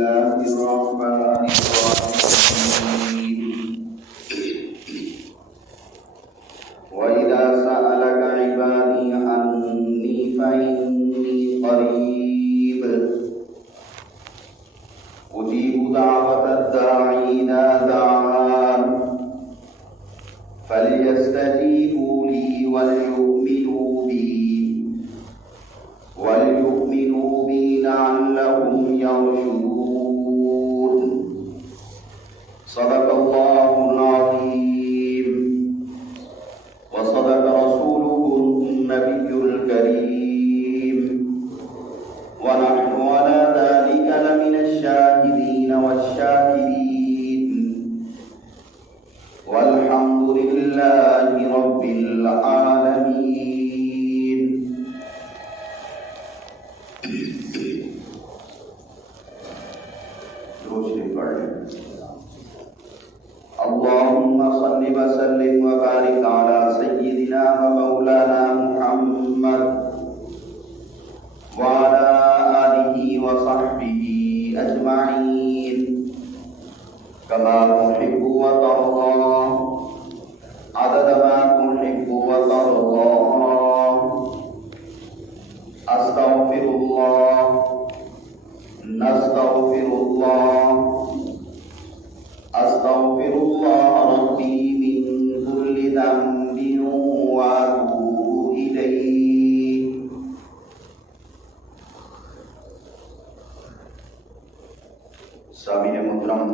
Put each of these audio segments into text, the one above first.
الله الرحمن الرحيم وإذا سألك عبادي عني فإني قريب أجيب دعوة الداعي إذا دعان فليستجيبوا لي وليؤمنوا بي لعلهم يرشدون صدق الله العظيم وصدق رسوله النبي الكريم ونحن على ذلك لمن الشاهدين والشاكرين والحمد لله رب العالمين. اللهم صل وسلم وبارك على سيدنا ومولانا محمد وعلى آله وصحبه أجمعين كما تحب وترضى عدد ما تحب وترضى. أستغفر الله نستغفر الله أستغفر الله ربي من كل ذنب وأتوب إليه. سامعین محترم،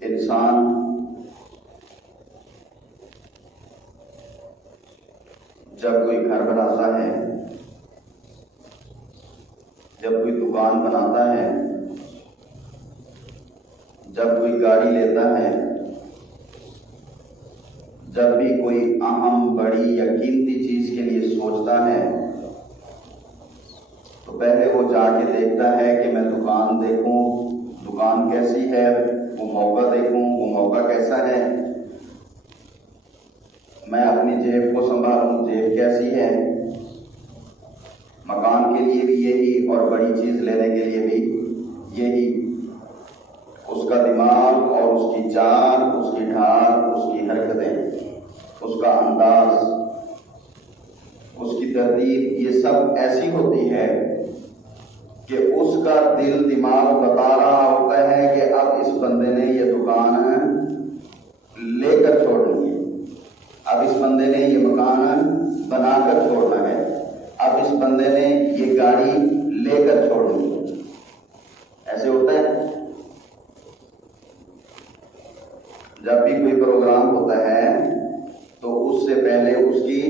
انسان جب کوئی گھر بناتا ہے، جب کوئی دکان بناتا ہے، جب کوئی گاڑی لیتا ہے، جب بھی کوئی اہم بڑی یا قیمتی چیز کے لیے سوچتا ہے تو پہلے وہ جا کے دیکھتا ہے کہ میں دکان دیکھوں، دکان کیسی ہے، وہ موقع دیکھوں، وہ موقع کیسا ہے، میں اپنی جیب کو سنبھالوں، جیب کیسی ہے، مکان کے لیے بھی یہی اور بڑی چیز لینے کے لیے بھی یہی. اس کا دماغ اور اس کی جان، اس کی ڈھال، اس کی حرکتیں، اس کا انداز، اس کی ترتیب، یہ سب ایسی ہوتی ہے کہ اس کا دل دماغ بتا رہا ہوتا ہے کہ اب اس بندے نے یہ دکان لے کر چھوڑنی ہے، اب اس بندے نے یہ مکان بنا کر چھوڑنا ہے، اب اس بندے نے یہ گاڑی لے کر چھوڑنی ہے. ایسے ہوتا ہے. جب بھی کوئی پروگرام ہوتا ہے تو اس سے پہلے اس کی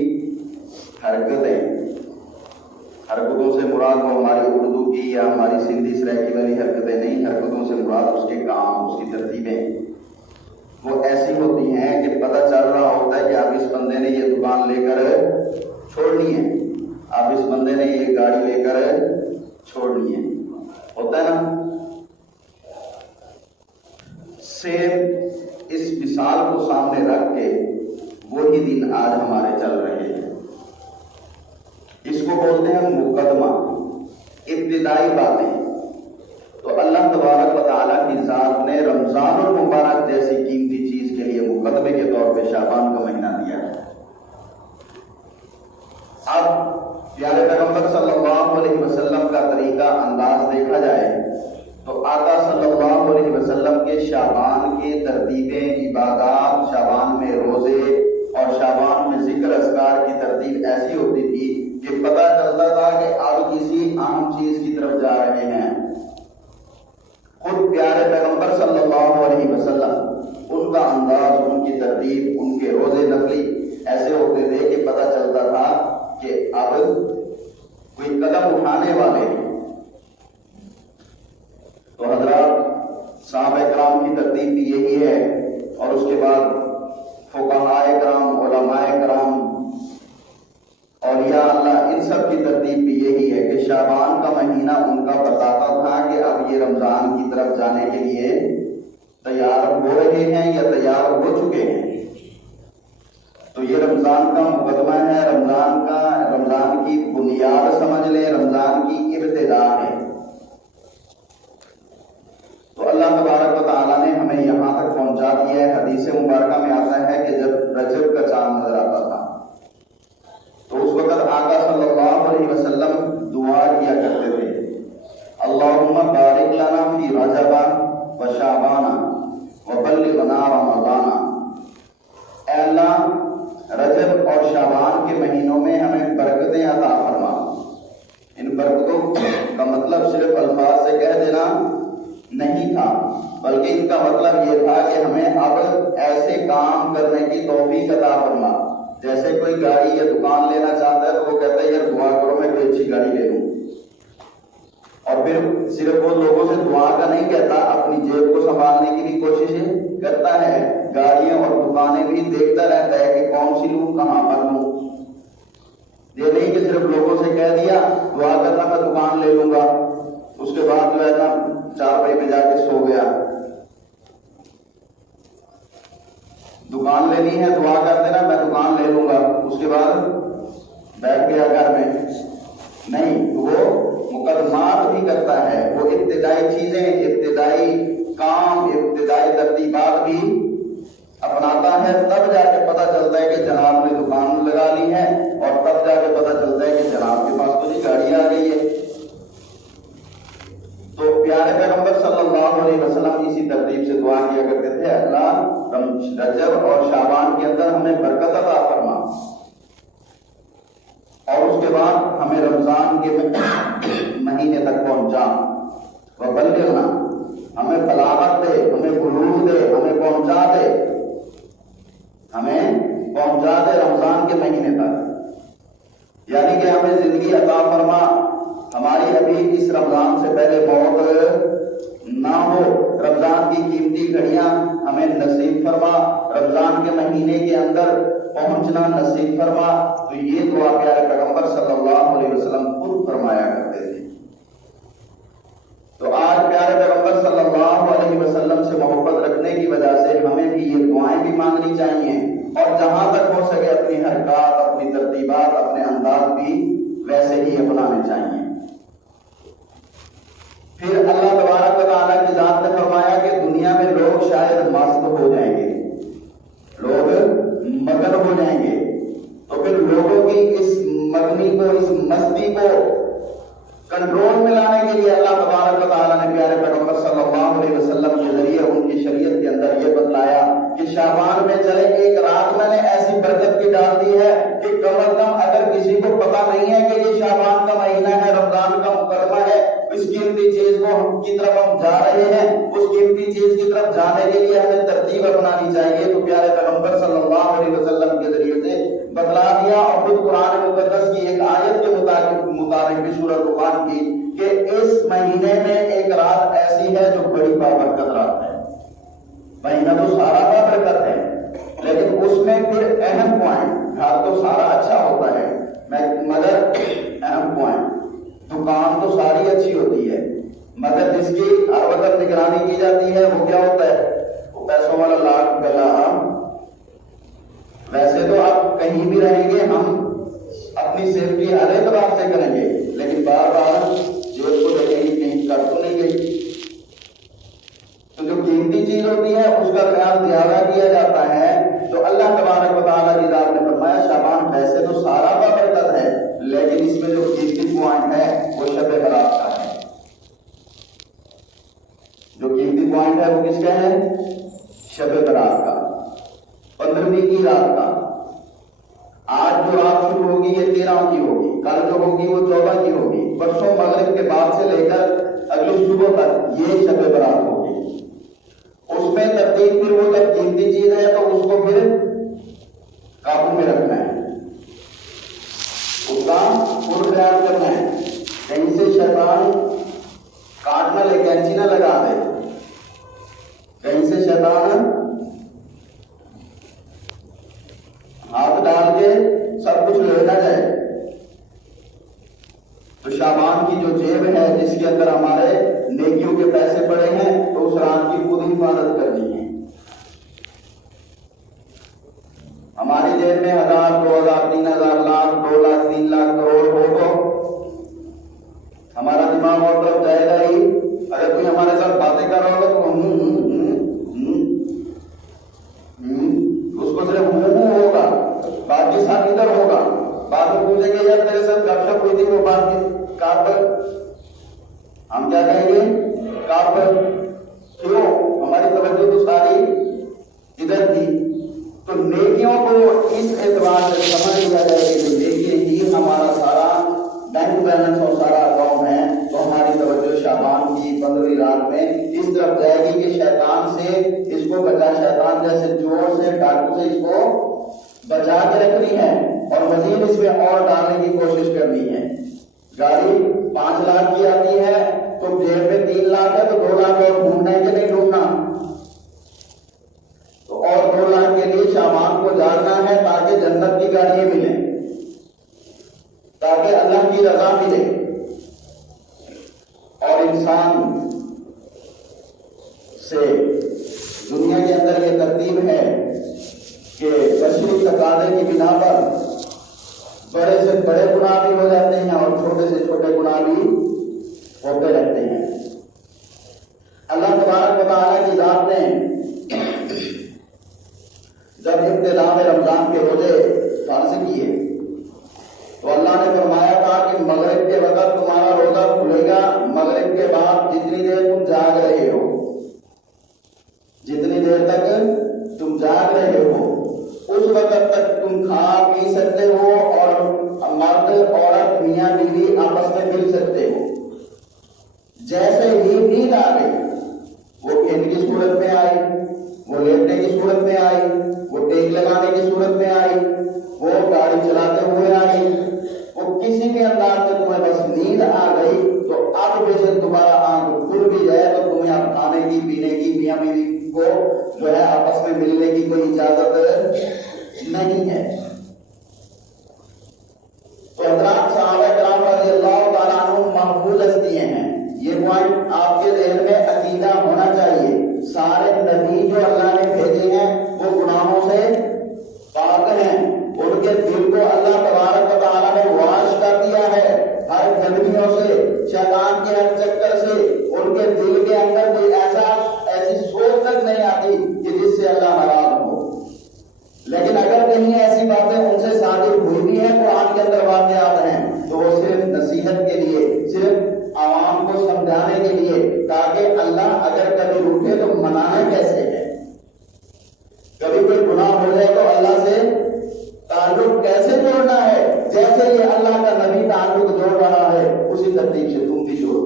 حرکتوں سے مراد وہ ہماری اردو کی یا ہماری سندھی سرائکی والی حرکتیں نہیں، حرکتوں سے مراد اس کے کام، اس کی ترتیبیں وہ ایسی ہوتی ہیں کہ پتہ چل رہا ہوتا ہے کہ اب اس بندے نے یہ دکان لے کر چھوڑنی ہے، اب اس بندے نے یہ گاڑی لے کر چھوڑنی ہے. ہوتا ہے نا. سیم اس مثال کو سامنے رکھ کے وہی دن آج ہمارے چل رہے ہیں. اس کو بولتے ہیں مقدمہ، ابتدائی باتیں. تو اللہ تبارک و تعالیٰ کی ذات نے رمضان المبارک جیسی قیمتی چیز کے لیے مقدمے کے طور پہ شعبان کا مہینہ دیا ہے. اب پیارے پیغمبر صلی اللہ علیہ وسلم کا طریقہ انداز دیکھا جائے تو آقا صلی اللہ علیہ وسلم کے شعبان کے ترتیبیں، عبادات، شعبان میں روزے اور شعبان میں ذکر اذکار کی ترتیب ایسی ہوتی تھی کہ پتہ چلتا تھا کہ اب کسی اہم چیز کی طرف جا رہے ہیں. خود پیارے پیغمبر صلی اللہ علیہ وسلم، ان کا انداز، ان کی ترتیب، ان کے روزے نفلی ایسے ہوتے تھے کہ پتہ چلتا تھا کہ اب کوئی قدم اٹھانے والے ہیں. تو حضرات، صحابہ کرام کی ترتیب بھی یہی ہے اور اس کے بعد فقہاء کرام، علماء کرام، اولیاء اللہ، ان سب کی ترتیب بھی یہی ہے کہ شعبان کا مہینہ ان کا بتاتا تھا کہ اب یہ رمضان کی طرف جانے کے لیے تیار ہو رہے ہیں یا تیار ہو چکے ہیں. تو یہ رمضان کا مقدمہ ہے، رمضان کا رمضان کی بنیاد سمجھ لیں، رمضان کی ابتدا ہے۔ تو اللہ تبارک و تعالیٰ نے ہمیں یہاں تک پہنچا دیا ہے۔ حدیث مبارکہ میں آتا ہے کہ جب رجب کا چاند نظر آتا تھا تو اس وقت آقا صلی اللہ علیہ وسلم دعا کیا کرتے تھے، اللہم بارک لنا فی رجب و شعبان وبلغنا رمضان۔ اے اللہ رجب اور شعبان کے مہینوں میں ہمیں برکتیں عطا فرما۔ ان برکتوں کا مطلب صرف الفاظ سے کہہ دینا نہیں تھا، بلکہ ان کا مطلب یہ تھا کہ ہمیں اب ایسے کام کرنے کی توفیق عطا فرما۔ جیسے کوئی گاڑی یا دکان لینا چاہتا ہے تو وہ کہتا ہے یار دعا کرو میں کوئی اچھی گاڑی لے لوں، اور پھر صرف وہ لوگوں سے دعا کا نہیں کہتا، اپنی جیب کو سنبھالنے کی بھی کوشش کرتا ہے، گاڑیاں اور دکانیں بھی دیکھتا رہتا ہے کہ کون سی لوں، کہاں پر لوں۔ یہ نہیں کہ صرف لوگوں سے کہہ دیا دعا کرنا میں دکان لے لوں گا، اس کے بعد جو ہے نا 4 بجے پہ جا کے سو گیا۔ دکان لینی ہے دعا کر دینا میں دکان لے لوں گا، اس کے بعد بیٹھ گیا گھر میں، نہیں، وہ مقدمات بھی کرتا ہے، وہ ابتدائی چیزیں، ابتدائی کام، ابتدائی ترتیبات بھی اپناتا ہے، تب جا کے پتہ چلتا ہے کہ جناب نے دکان لگا لی ہے، اور تب جا کے پتہ چلتا ہے کہ جناب کے پاس تو جی گاڑی آ گئی ہے۔ تو پیارے پیغمبر صلی اللہ علیہ وسلم اسی ترتیب سے دعا کیا کرتے تھے، اللہ رجب اور شعبان کے اندر ہمیں برکت عطا فرما، اور اس کے بعد ہمیں رمضان کے مہینے تک پہنچا، وبلغنا، ہمیں بلاغت دے، ہمیں بلوغ دے، ہمیں پہنچا دے، ہمیں پہنچا دے رمضان کے مہینے تک، یعنی کہ ہمیں زندگی عطا فرما، ہماری ابھی اس رمضان سے پہلے موت نہ ہو، رمضان کی قیمتی گھڑیاں ہمیں نصیب فرما، رمضان کے مہینے کے اندر پہنچنا نصیب فرما۔ تو یہ دعا پیارے پیغمبر صلی اللہ علیہ وسلم خود فرمایا کرتے تھے۔ تو آج پیارے پیغمبر صلی اللہ علیہ وسلم سے محبت رکھنے کی وجہ سے ہمیں بھی یہ دعائیں بھی مانگنی چاہیے، اور جہاں تک ہو سکے اپنی حرکات، اپنی ترتیبات، اپنے انداز بھی ویسے ہی اپنانے چاہیے۔ پھر اللہ تبارک و تعالیٰ کی ذات نے فرمایا کہ دنیا میں لوگ شاید مست ہو جائیں گے، لوگ مگن ہو جائیں گے، تو پھر لوگوں کی اس مگنی کو، اس مستی کو کنٹرول میں لانے کے لیے اللہ تبارک و تعالیٰ نے پیارے پیغمبر صلی اللہ علیہ وسلم کے ذریعے ان کی شریعت کے اندر یہ بتلایا کہ شعبان میں چلے ایک رات میں نے ایسی برکت کی ڈال دی ہے کہ کم از کم اگر کسی کو پتا نہیں ہے کہ یہ شعبان کا مہینہ ہے، رمضان کا مقدمہ ہے، اس قیمتی چیز کی طرف ہم جا رہے ہیں، اس قیمتی چیز کی طرف جانے کے لیے ہمیں ترتیب اپنانی چاہیے۔ تو پیارے پیغمبر صلی اللہ علیہ وسلم کے ذریعے سے بتلا دیا، اور خود قرآن مقدس کی ایک آیت کے مطابق بھی سورۃ دخان کی کہ اس مہینے میں ایک رات ایسی ہے جو بڑی بابرکت رات ہے۔ مہینہ تو سارا بابرکت ہے، لیکن اس میں پھر اہم پوائنٹ، گھر تو سارا اچھا ہوتا ہے مگر اہم پوائنٹ، دکان تو ساری اچھی ہوتی ہے مگر جس کی ہر وقت نگرانی کی جاتی ہے وہ کیا ہوتا ہے؟ وہ پیسوں والا لاکھ گلا۔ ویسے تو آپ کہیں بھی رہیں گے، ہم اپنی سیفٹی ہر اعتبار سے کریں گے، لیکن بار بار جیب کو دیکھیں گے کہیں کر تو نہیں گئی۔ تو جو قیمتی چیز ہوتی ہے اس کا خیال زیادہ کیا جاتا ہے۔ تو اللہ تبارک و تعالیٰ کی ذات نے فرمایا شعبان ویسے تو سارا بابرکت ہے، لیکن اس میں جو قیمتی پوائنٹ ہے وہ شب برات کا ہے۔ جو قیمتی پوائنٹ ہے وہ کس کا ہے؟ شب برات کا، 15ویں کی رات کا۔ آج جو رات شروع ہوگی یہ 13 کی ہوگی، کل جو ہوگی وہ 14 کی ہوگی، پرسوں مغرب کے بعد سے لے کر اگلی صبح تک یہ شب برات ہوگی۔ اس میں ترتیب پھر وہ جب قیمتی چیز ہے تو اس کو پھر قابو میں رکھنا ہے، اس کا پور خیال کرنا ہے، کہیں سے شیطان کاٹ نہ لے، کینچی نہ لگا دے، کہیں سے شیطان ہاتھ ڈال کے سب کچھ لے نہ جائے۔ تو شعبان کی جو جیب ہے جس کے اندر ہمارے نیکیوں کے پیسے پڑے ہیں تو اس رات کی خود حفاظت کرنی ہے۔ ہماری جیب میں 1000، 2000، 3000، لاکھ، 2 لاکھ، 3 لاکھ پوچھیں گے یار تیرے ساتھ گپ شپ ہوئی تھی وہ بات کی کافر، ہم کیا کہیں گے؟ کافر۔ کیوں؟ ہماری توجہ تو ساری ادھر تھی۔ تو نیکیوں کو اس اعتبار سے سمجھ لیا جائے کہ نیکی ہی ہمارا سارا بینک بیلنس اور سارا اکاؤنٹ ہے، تو ہماری توجہ شعبان کی 15ویں رات میں اس طرف جائے گی کہ شیطان سے اس کو بچا، شیطان جیسے چور سے ڈاکو سے اس کو بچا کے رکھنی ہے اور مزید اس میں اور ڈالنے کی کوشش کرنی ہے۔ گاڑی 5 لاکھ کی آتی ہے تو جیب میں 3 لاکھ ہے تو 2 لاکھ اور ڈھونڈنا ہے کہ نہیں ڈھونڈنا؟ تو اور 2 لاکھ کے لیے شعبان کو جاگنا ہے تاکہ جنت کی گاڑیاں ملیں، تاکہ اللہ کی رضا ملے۔ اور انسان سے دنیا کے اندر یہ ترتیب ہے کہ بشری تقاضے کی بنا پر بڑے سے بڑے گناہ بھی ہو جاتے ہیں اور چھوٹے سے چھوٹے گناہ بھی ہوتے رہتے ہیں۔ اللہ تبارک و تعالیٰ کی ذات نے جب ابتدا میں رمضان کے روزے فرض کیے تو اللہ نے فرمایا تھا کہ مغرب کے وقت تمہارا روزہ کھلے گا، مغرب کے بعد جتنی دیر تم جاگ رہے ہو، جتنی دیر تک تم جاگ رہے ہو اس وقت تک تم کھا پی سکتے ہو اور مرد عورت میاں بیوی آپس میں مل سکتے ہو۔ جیسے ہی نیند آ گئی، وہ کھیل کی صورت میں آئی، وہ لیٹنے کی صورت میں آئی، وہ ٹیک لگانے کی صورت میں آئی، وہ گاڑی چلاتے ہوئے آئی، وہ کسی بھی انداز میں تمہیں بس نیند آ گئی تو اب بے دوبارہ آنکھ کھل بھی جائے تو تمہیں اب کھانے کی پینے کی میاں بیوی کو جو ہے آپس میں ملنے کی کوئی اجازت نہیں ہے۔ تو حضرات صحابہ کرام رضی اللہ تعالیٰ عنہ محفوظ ہستیاں ہیں، یہ پوائنٹ آپ کے ذہن میں عقیدہ ہونا چاہیے۔ سارے نبی جو اللہ نے بھیجے ہیں وہ گناہوں سے پاک ہیں، ان کے دل کو اللہ تبارک و تعالیٰ نے واش کر دیا ہے ہر گندگیوں سے، شیطان کے ہر چکر سے۔ ان کے دل کے اندر کوئی ایسی سوچ تک نہیں آتی کہ جس سے اللہ ناراض ہو۔ لیکن اگر کہیں ایسی باتیں ان سے صادر ہوئی بھی ہیں، قرآن کے اندر واقعات ہیں، تو وہ صرف نصیحت کے لیے، صرف عوام کو سمجھانے کے لیے، تاکہ اللہ اگر کبھی روٹے تو منانا کیسے ہے، کبھی کوئی گناہ ہو جائے تو اللہ سے تعلق کیسے جوڑنا ہے، جیسے یہ اللہ کا نبی تعلق جوڑ رہا ہے اسی ترتیب سے تم بھی جوڑو۔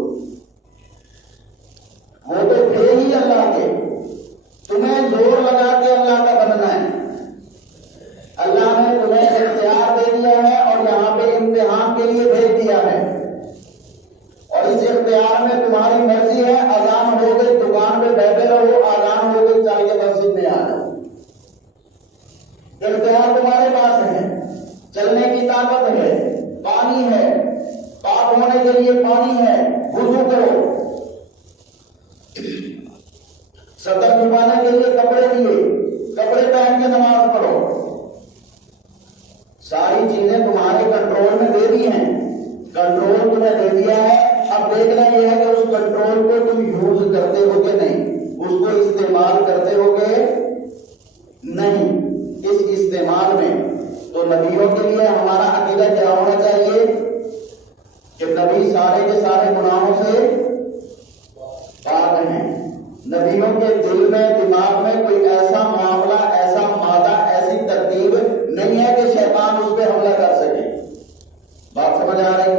وہ تو تھے ہی اللہ کے، تمہیں زور لگا کے اللہ کا بننا ہے۔ اللہ نے تمہیں اختیار دے دیا ہے اور یہاں پہ امتحان کے لیے بھیج دیا ہے، اور اس اختیار میں تمہاری مرضی ہے، اذان ہو گئی دکان پہ بیٹھے رہو، اذان ہو گئی چل کے مسجد میں آ جاؤ۔ اختیار تمہارے پاس ہے، چلنے کی طاقت ہے، پانی ہے، پاک ہونے کے لیے پانی ہے، وضو کرو، سطر چھپانے کے لیے کپڑے دیے، کپڑے پہن کے نماز پڑھو۔ ساری چیزیں تمہارے کنٹرول میں دے دی ہیں، کنٹرول تمہیں دے دیا ہے، اب دیکھنا یہ ہے کہ اس کنٹرول کو تم یوز کرتے ہو کہ نہیں، اس کو استعمال کرتے ہو کہ نہیں۔ اس استعمال میں تو نبیوں کے لیے ہمارا عقیدہ کیا ہونا چاہیے کہ نبی سارے کے سارے گناہوں سے پاک ہیں۔ نبیوں کے دل میں، دماغ میں کوئی ایسا معاملہ، ایسا مادہ، ایسی ترتیب نہیں ہے کہ شیطان اس پہ حملہ کر سکے۔ بات سمجھ آ رہی؟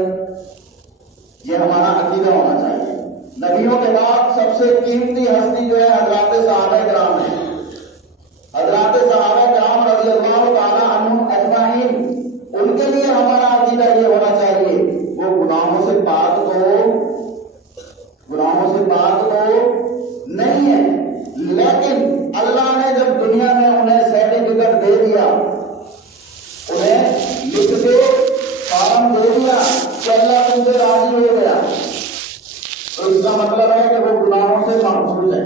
یہ ہمارا عقیدہ ہونا چاہیے۔ نبیوں کے بعد سب سے قیمتی ہستی جو ہے حضرات صحابہ کرام ہیں۔ حضرات صحابہ کرام رضی اللہ تعالیٰ عنہم اجمعین، ان کے لیے ہمارا عقیدہ یہ ہونا چاہیے وہ گناہوں سے پاک تو نہیں ہے، لیکن اللہ نے جب دنیا میں انہیں سرٹیفکیٹ دے دیا، انہیں لکھ کے فارم دے دیا کہ اللہ تم سے راضی ہو گیا، تو اس کا مطلب ہے کہ وہ گناہوں سے محفوظ ہے،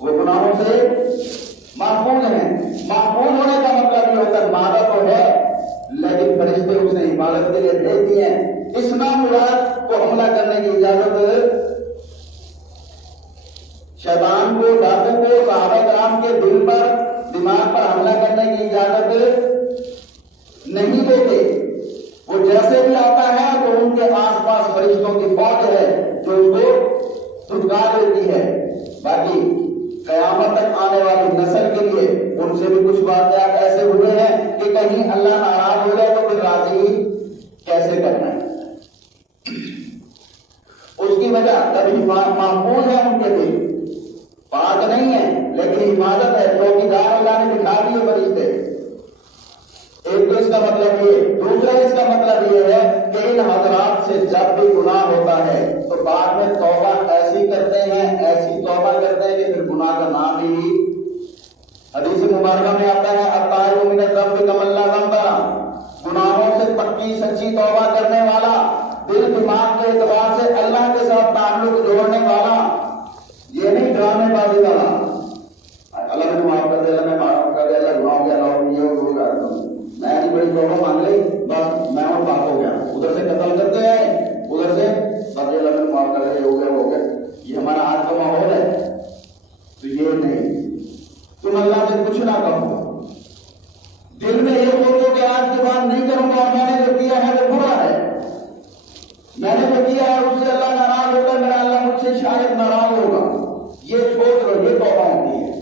وہ گناہوں سے محفوظ ہیں۔ محفوظ ہونے کا مطلب یہ ہوتا ہے مادہ تو ہے لیکن فرشتے اس نے عبادت کے لیے بھیج دیے ہیں۔ اس نامراد کو حملہ کرنے کی اجازت شیطان کو، ڈاکو کو صحابہ کرام کے دل پر، دماغ پر حملہ کرنے کی اجازت نہیں دیتے۔ باقی قیامت تک آنے والی نسل کے لیے ان سے بھی کچھ واقعات ایسے ہوئے ہیں کہ کہیں اللہ ناراض ہو جائے تو پھر راضی کیسے کرنا ہے. اس کی وجہ کبھی محفوظ ہے، ان کے دل پاک نہیں ہے لیکن حفاظت ہے. چوکیدار اللہ نے دکھا دیے فرشتے. ایک تو اس کا مطلب یہ، دوسرا اس کا مطلب یہ ہے کہ ان حضرات سے جب بھی گناہ ہوتا ہے تو بعد میں توبہ ایسی کرتے ہیں، ایسی توبہ کرتے ہیں کہ پھر گناہ کا نام ہی. حدیث مبارکہ میں آتا ہے الطائب من الذنب کمن لا ذنب له، گناہوں سے پکی سچی توبہ کرنے والا، دل دماغ کے اعتبار سے اللہ کے ساتھ تعلق جوڑنے والا، یہ نہیں ڈرامے بازی والا. اللہ نے معاف کر دے، اللہ نے معاف کر دے، اللہ گناہوں کے علاوہ یہ ہوگا، میں نے بڑی توبہ مانگ لی بس میں اور پاک ہو گیا. ادھر سے قتل کرتے ہیں، ادھر سے بس اللہ نے معاف کر دے، یہ ہو گیا وہ ہو گیا. یہ ہمارا آج کا ماحول ہے. تو یہ نہیں، تم اللہ سے کچھ نہ کہو، دل میں یہ سوچو کہ آج کے بعد نہیں کروں گا، میں نے جو کیا ہے وہ برا ہے، میں نے جو کیا ہے اس سے اللہ ناراض ہوگا، میرا اللہ مجھ سے شاید ناراض ہوگا. یہ سوچ لو، یہ توبہ ہوتی ہے.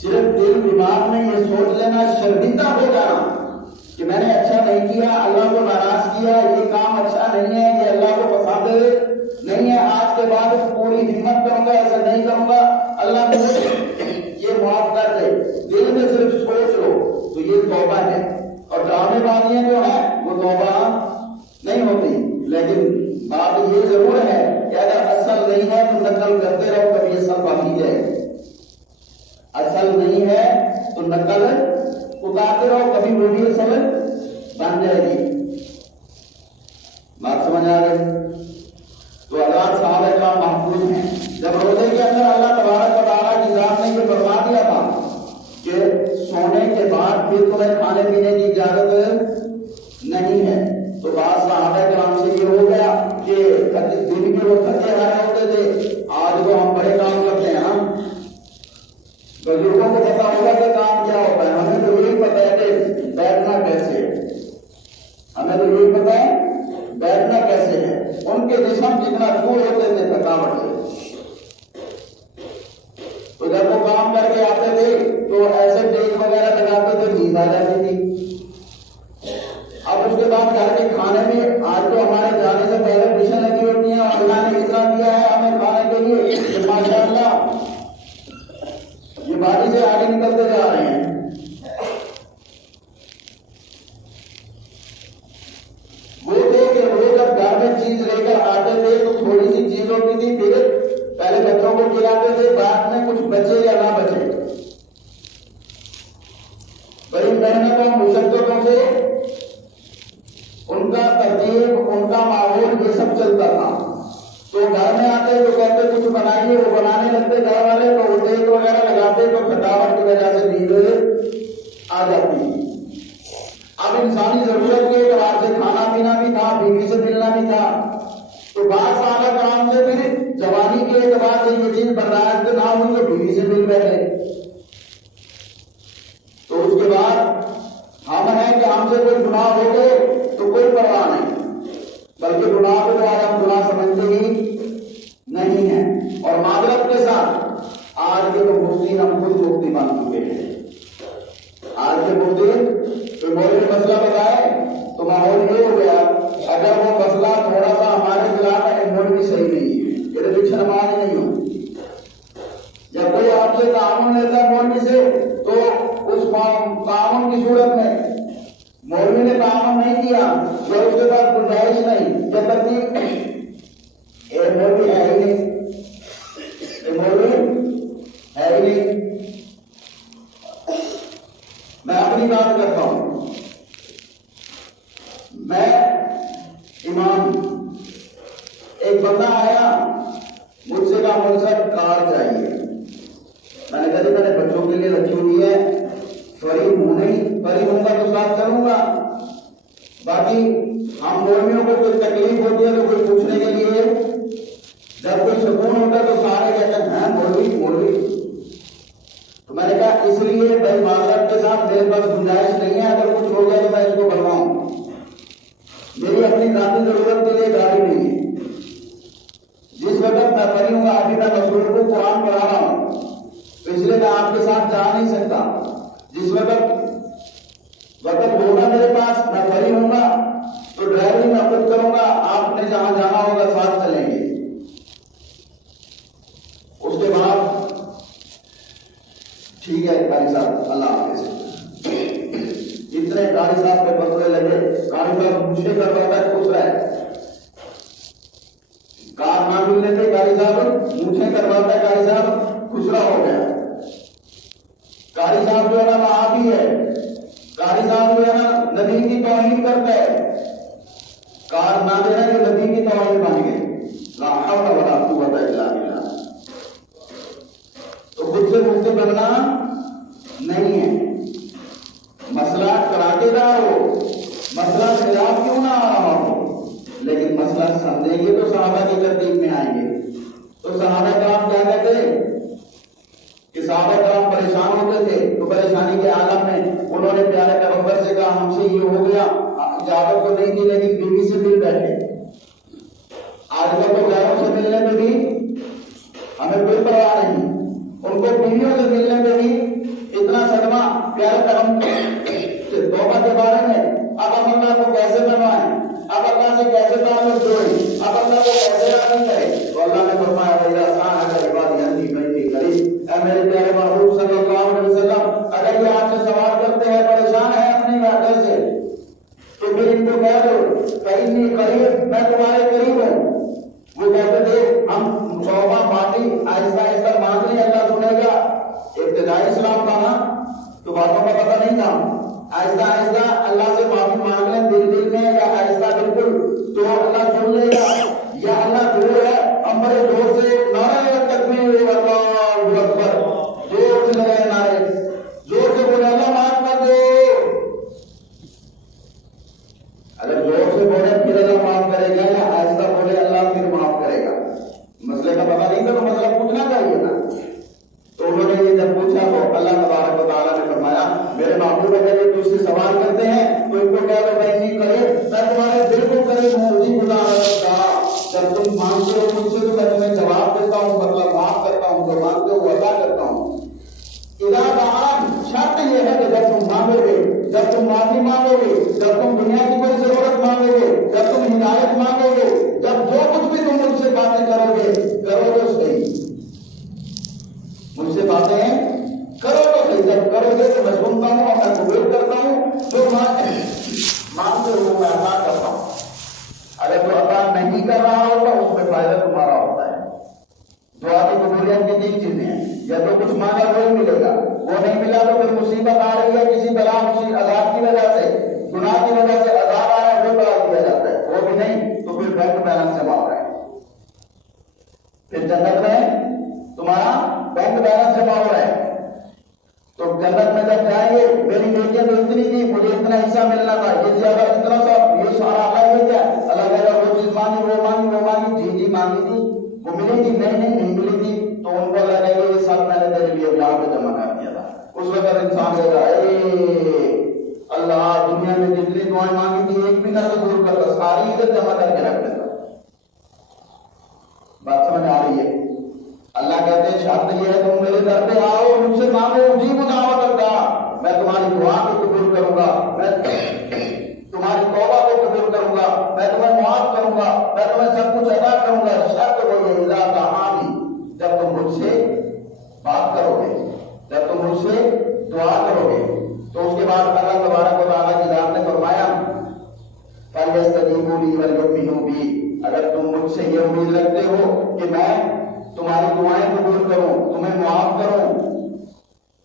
صرف دل دماغ میں یہ سوچ لینا، شرمندہ ہو جانا کہ میں نے اچھا نہیں کیا، اللہ کو ناراض کیا، یہ کام اچھا نہیں ہے، یہ اللہ کو پسند نہیں ہے، آج کے بعد پوری ہمت کروں گا، ایسا نہیں کروں گا، اللہ مجھے یہ معاف کر دے. دل میں صرف سوچ لو تو یہ توبہ ہے. اور ڈرامے بازیاں جو ہیں وہ توبہ نہیں ہوتی. لیکن بات یہ ضرور ہے کہ اگر اصل نہیں ہے تو نقل کرتے رہو، کبھی اصل باقی جائے. اصل نہیں ہے تو نقل اتارتے رہو، کبھی وہ بھی اصل بن جائے گی. بات سمجھ آ گئی؟ تو حضرات صحابہ کرام محفوظ ہیں. جب روزے کے اندر اللہ تبارک و تعالیٰ کی ذات نے یہ فرما دیا تھا کہ سونے کے بعد پھر تمہیں کھانے پینے کی اجازت نہیں ہے، تو بعض صحابہ کرام سے یہ ہو گیا کہ دن کے وہ تھکے ہارے ہوتے تھے، آج تو ہم بڑے کام کرتے ہیں. بزرگوں کو پتا ہوگا کہ کام کیا ہوتا ہے، ہمیں تو یہی پتا ہے کہ بیٹھنا کیسے ہے، ہمیں تو یہی پتا ہے بیٹھنا کیسے ہے. ان کے جسم جتنا دور ہوتے تھے تھکاوٹ سے، تو جب وہ کام کر کے آتے تھے تو ایسے ٹیک وغیرہ لگاتے تھے، نیند آ جاتی تھی. اب اس کے بعد گھر کے کھانے میں آج تو ہمارے جانے سے پہلے ڈشیں لگی ہوتی ہیں، اور اللہ نے اتنا دیا ہے ہمیں کھانے کے لیے ماشاء اللہ یہ باری سے آگے نکلتے جا رہے ہیں. وہ تھے کہ وہ جب گھر میں چیز لے کر آتے تھے تو تھوڑی سی چیز ہوتی تھی، پھر پہلے بچوں کو کھلاتے تھے، بعد میں کچھ بچے یا نہ بچے. بڑی محنتوں مشقتوں سے ان کا ترتیب، ان کا ماحول، یہ سب چلتا تھا. تو گھر میں آتے تو کہتے کچھ بنائیے، وہ بنانے لگتے گھر والے، تو وہ ٹیک وغیرہ لگاتے تو تھکاوٹ کی وجہ سے نیند آ جاتی. اب انسانی ضرورت کے اعتبار سے کھانا پینا بھی تھا، بیوی سے ملنا بھی تھا، تو بعض صحابہ کرام سے پھر جوانی کے اعتبار سے یہ چیز برداشت نہ ہوئی تو بیوی سے مل بیٹھے. تو اس کے بعد ہم ہیں کہ ہم سے کوئی گناہ ہو گئے تو کوئی پرواہ نہیں، بلکہ گناہ کو تو آج ہم گناہ سمجھتے ہی نہیں ہیں. اور معذرت کے ساتھ آج کے تو مفتی ہم خود مفتی بن چکے ہیں. آج کے مفتی کوئی مولوی مسئلہ بتائے تو ماحول یہ ہو گیا، اگر وہ مسئلہ تھوڑا سا ہمارے خلاف ہے، مولوی صحیح نہیں ہے، یہ رجکشن ہماری نہیں ہوتی. جب کوئی آپ سے تعاون لیتا ہے مولوی سے تو اس تعاون کی صورت میں مولوی نے تعاون نہیں کیا یا اس کے بعد گنجائش نہیں، جب تک کہ مولوی ہے ہی نہیں، مولوی ہے ہی نہیں. میں اپنی بات کرتا ہوں، میں امام، ایک بندہ آیا مجھ سے کہا مجھ سے کار چاہیے. میں نے کہا جی میں نے بچوں کے لیے رکھی ہوئی ہے، فریب ہوں نہیں، فریب ہوں گا تو ساتھ کروں گا. باقی ہم مولویوں کو کوئی تکلیف ہوتی ہے تو کوئی پوچھنے کے لیے، جب کوئی سکون ہوتا ہے تو سارے کہتے ہیں مولوی مولوی. تو میں نے کہا اس لیے بھائی معذرت کے ساتھ میرے پاس گنجائش نہیں ہے، اگر کچھ ہو گیا تو میں اس کو بنواؤں. میری اپنی ذاتی ضرورت کے لیے گاڑی نہیں ہے. جس وقت میں پڑھی ہوں ابھی میں مسرور کو قرآن پڑھا رہا ہوں، تو اس لیے میں آپ کے ساتھ جا نہیں سکتا. جس وقت ہوگا میرے پاس میں پڑھی ہوں گا تو ڈرائیوری میں خود کروں گا، آپ نے جہاں جانا ہوگا ساتھ چلیں گے. اس کے بعد ٹھیک ہے قاری صاحب اللہ حافظ. اتنے قاری صاحب کے بندے لگے، قاری صاحب مجھے کرواتا ہے خوش رہے، کار نہ ملنے پہ قاری صاحب مجھے کرواتا ہے، قاری صاحب خسرا ہو گیا. قاری صاحب جو ہے نا وہابی ہے، قاری صاحب جو ہے نا نبی کی توہین کرتا ہے، کار نہ دینا کہ نبی کی توہین بن گئے. لا حول ولا قوت الا باللہ. تو خود سے مجھ سے بننا نہیں ہے. مسئلہ کراتے دار ہو، مسئلہ خلاف کیوں نہ آ رہا ہو، لیکن مسئلہ سمجھیں گے تو صحابہ کی ترتیب میں آئیں گے. تو صحابہ کرام کیا کہتے ہیں کہ صحابہ کرام پریشان ہوتے تھے، تو پریشانی کے عالم میں انہوں نے پیارے پیغمبر سے کہا ہم سے یہ ہو گیا، اجازت تو نہیں دی لیکن بیوی سے مل بیٹھے. آج کل تو غیروں سے ملنے میں بھی ہمیں کوئی پرواہ نہیں، ان کو بیویوں سے ملنے میں بھی اتنا صدمہ. پیارے پیغمبر توبہ کے بارے میں اب ہم اللہ کو کیسے بنوائیں، اب اللہ سے کیسے تعلق جوڑیں، اب اللہ کو کیسے راضی کریں. تو اللہ نے فرمایا بھائی آسان ہے عبادی اندھی بیٹھی قریب. اے میرے پیارے محبوب صلی اللہ علیہ وسلم اگر یہ آپ سے سوال کرتے ہیں پریشان ہے اپنی واقعے سے تو پھر ان کو کہہ دو فإنی قریب، میں تمہارے قریب ہوں. وہ کہتے تھے ہم توبہ معافی آہستہ آہستہ مانگ لیں اللہ سنے گا. ابتدائی اسلام تھا نا تو باتوں کا پتہ نہیں تھا، آہستہ آہستہ اللہ سے معافی مانگ لیں دل میں یا آہستہ بالکل تو اللہ سن لے گا. یا اللہ دور ہے ہم بڑے زور سے نعرہ تکبیر اللہ اکبر زور سے لگائے نعرے، زور سے بولے اللہ معاف کر دے. اگر زور سے بولے پھر اللہ معاف کرے گا یا آہستہ بولے اللہ پھر معاف کرے گا. مسئلے کا پتہ نہیں تھا تو مسئلہ پوچھنا چاہیے نا. تو انہوں نے یہ جب پوچھا تو اللہ تبارک و تعالیٰ نے فرمایا میرے محبوب اگر یہ تجھ سے سوال کرتے ہیں تو ان کو کہہ دو میں نہیں کرے میں تمہارے دل کو قریب ہوں. اسی خدا کا جب تم مانگتے ہو مجھ سے تو میں تمہیں جواب دیتا ہوں، مطلب معاف کرتا ہوں، جو مانگتے ہو عطا کرتا ہوں. شرط یہ ہے کہ جب تم مانگو گے، جب تم معافی مانگو گے، جب تم دنیا کی کوئی ضرورت مانگو گے، جب تم ہدایت مانگو گے، جب جو کچھ بھی تم مجھ سے باتیں کرو گے صحیح، مجھ سے باتیں کرو تو صحیح. جب کرو گے تو میں سنتا ہوں اور میں قبول کرتا ہوں، جو مانگتے ہو میں عطا کرتا ہوں. اگر جو عطا نہیں کر رہا ہوگا اس میں فائدہ تمہارا ہوتا ہے. دعا کی قبولیت کی تین چیزیں ہیں، یا تو کچھ مانگا وہی ملے گا، وہ نہیں ملا تو پھر مصیبت آ رہی ہے کسی بلا عذاب کی وجہ سے، گناہ کی وجہ سے عذاب آ رہا ہے وہ بلا دیا جاتا ہے، وہ بھی نہیں تو پھر بینک بیلنس جمع ہو رہا ہے. پھر جنت میں تمہارا بینک بیلنس جمع ہو رہا ہے. تو جنت میں جب جائیں گے میری نیکیاں تو اتنی تھی مجھے اتنا حصہ ملنا تھا، یہ زیادہ اتنا سا یہ سارا اللہ یہ کیا اللہ کہہ رہا وہ چیز مانگی وہ مانگی وہ مانگی جی مانگی تھی وہ ملی تھی نہیں ملی تھی تو ان کو اللہ کہے گا یہ سب میں نے تیرے لیے یہاں پہ جمع کر دیا تھا. اس وقت انسان کہے گا اے اللہ دنیا میں جتنی دعائیں مانگی تھی ایک بھی نہ قبول کرتا، ساری ادھر جمع کر کے رکھ دیتا. بات سمجھ آ رہی ہے؟ اللہ کہتے ہیں شرط یہ ہے تم میرے در پہ آؤ مجھ سے مانگو اجیب دعوت کا، میں تمہاری دعا کو قبول کروں گا، میں تمہاری توبہ کو قبول کروں گا، میں تمہیں معاف کروں گا، میں تمہیں سب کچھ ادا کروں گا. شرط وہ یہ اذا دعانی، جب تم مجھ سے بات کرو گے، جب تم مجھ سے دعا کرو گے. تو اس کے بعد اللہ تبارک و تعالیٰ کی ذات نے فرمایا فَلْيَسْتَجِيبُوا لِي وَلْيُؤْمِنُوا بِي، اگر تم مجھ سے یہ امید رکھتے ہو کہ میں تمہاری دعائیں قبول کروں، تمہیں معاف کروں،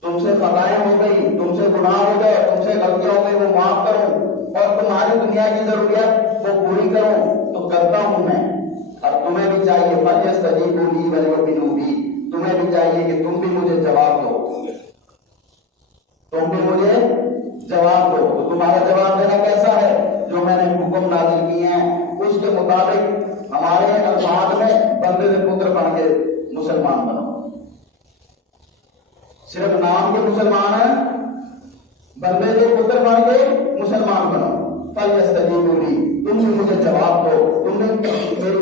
تم سے خطائیں ہو گئی، تم سے گناہ ہو گئے، تم سے غلطیاں ہو گئی وہ معاف کروں اور تمہاری دنیا کی ضروریات وہ پوری کروں تو کرتا ہوں میں. اب تمہیں بھی چاہیے فَلْيَسْتَجِيبُوا لِي وَلْيُؤْمِنُوا بِي، تمہیں بھی چاہیے کہ تم بھی مجھے جواب دو، تم بھی مجھے جواب دو. تو تمہارا جواب دینا کیسا ہے؟ جو میں نے حکم نازل کیے ہیں اس کے مطابق ہمارے الفاظ میں بندے سے پتر بن کے مسلمان بنو. صرف نام کے مسلمان ہیں، بندے سے پتر بن کے مسلمان بنو. فَلْيَسْتَجِيبُوا لِي، تم بھی مجھے جواب دو، تم نے میری